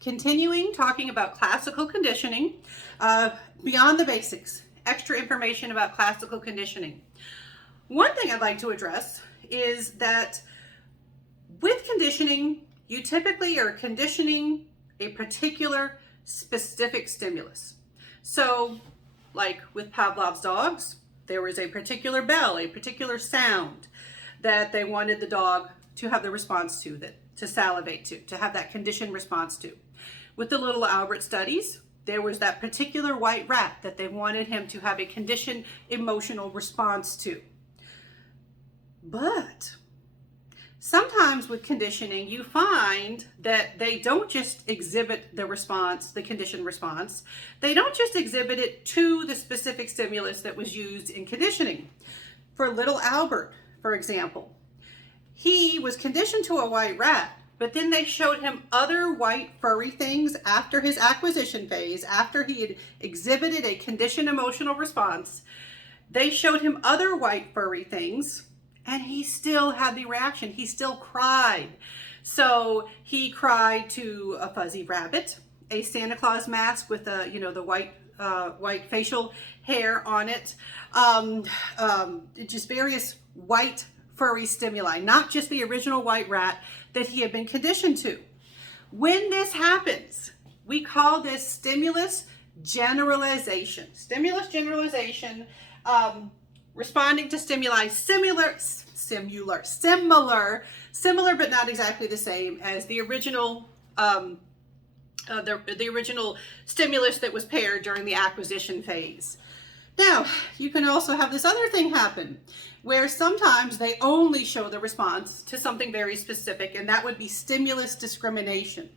Continuing talking about classical conditioning, beyond the basics, extra information about classical conditioning. One thing I'd like to address is that with conditioning, you typically are conditioning a particular specific stimulus. So, like with Pavlov's dogs, there was a particular bell, a particular sound that they wanted the dog to have the response to, to salivate to have that conditioned response to. With the little Albert studies, there was that particular white rat that they wanted him to have a conditioned emotional response to. But sometimes with conditioning, you find that they don't just exhibit the response, the conditioned response. They don't just exhibit it to the specific stimulus that was used in conditioning. For little Albert, for example, he was conditioned to a white rat, but then they showed him other white furry things after his acquisition phase, after he had exhibited a conditioned emotional response. They showed him other white furry things, and he still had the reaction. He still cried. So he cried to a fuzzy rabbit, a Santa Claus mask with the white facial hair on it, just various white furry stimuli, not just the original white rat that he had been conditioned to. When this happens, we call this stimulus generalization. Stimulus generalization, responding to stimuli similar but not exactly the same as the original the original stimulus that was paired during the acquisition phase. Now, you can also have this other thing happen where sometimes they only show the response to something very specific, and that would be stimulus discrimination.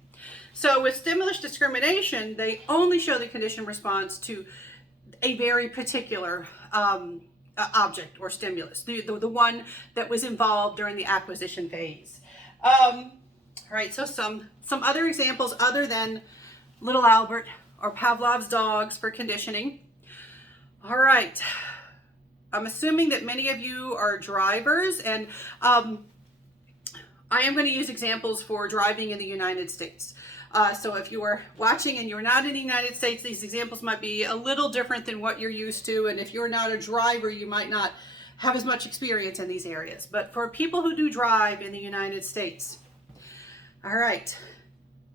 So with stimulus discrimination, they only show the conditioned response to a very particular object or stimulus, the one that was involved during the acquisition phase. All right, so some other examples other than little Albert or Pavlov's dogs for conditioning. All right, I'm assuming that many of you are drivers, and I am going to use examples for driving in the United States. So if you are watching and you're not in the United States, these examples might be a little different than what you're used to. And if you're not a driver, you might not have as much experience in these areas. But for people who do drive in the United States, all right,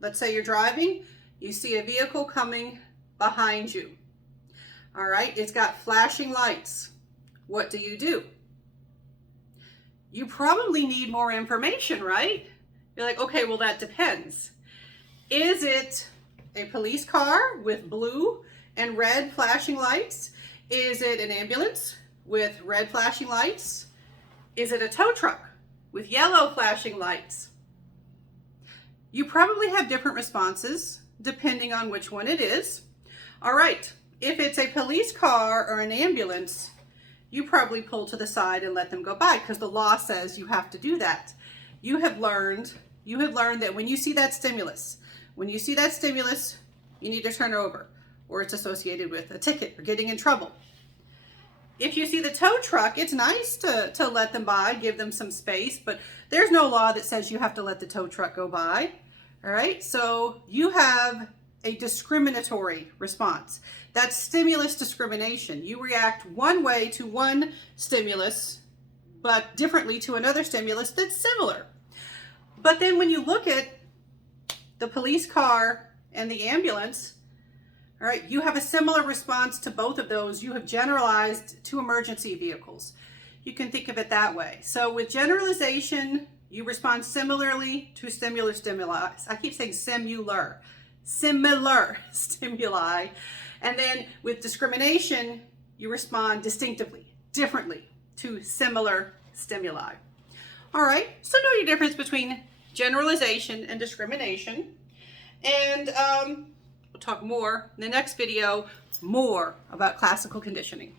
let's say you're driving, you see a vehicle coming behind you. All right, it's got flashing lights. What do? You probably need more information, right? You're like, okay, well, that depends. Is it a police car with blue and red flashing lights? Is it an ambulance with red flashing lights? Is it a tow truck with yellow flashing lights? You probably have different responses depending on which one it is. All right, if it's a police car or an ambulance, you probably pull to the side and let them go by because the law says you have to do that. You have learned that when you see that stimulus, you need to turn over, or it's associated with a ticket or getting in trouble. If you see the tow truck, it's nice to let them by, give them some space, but there's no law that says you have to let the tow truck go by. All right, so you have a discriminatory response. That's stimulus discrimination. You react one way to one stimulus, but differently to another stimulus that's similar. But then when you look at the police car and the ambulance, all right, you have a similar response to both of those. You have generalized to emergency vehicles. You can think of it that way. So with generalization, you respond similarly to similar stimuli. I keep saying similar stimuli. And then with discrimination, you respond distinctively, differently to similar stimuli. All right, so know your difference between generalization and discrimination. And we'll talk more in the next video, more about classical conditioning.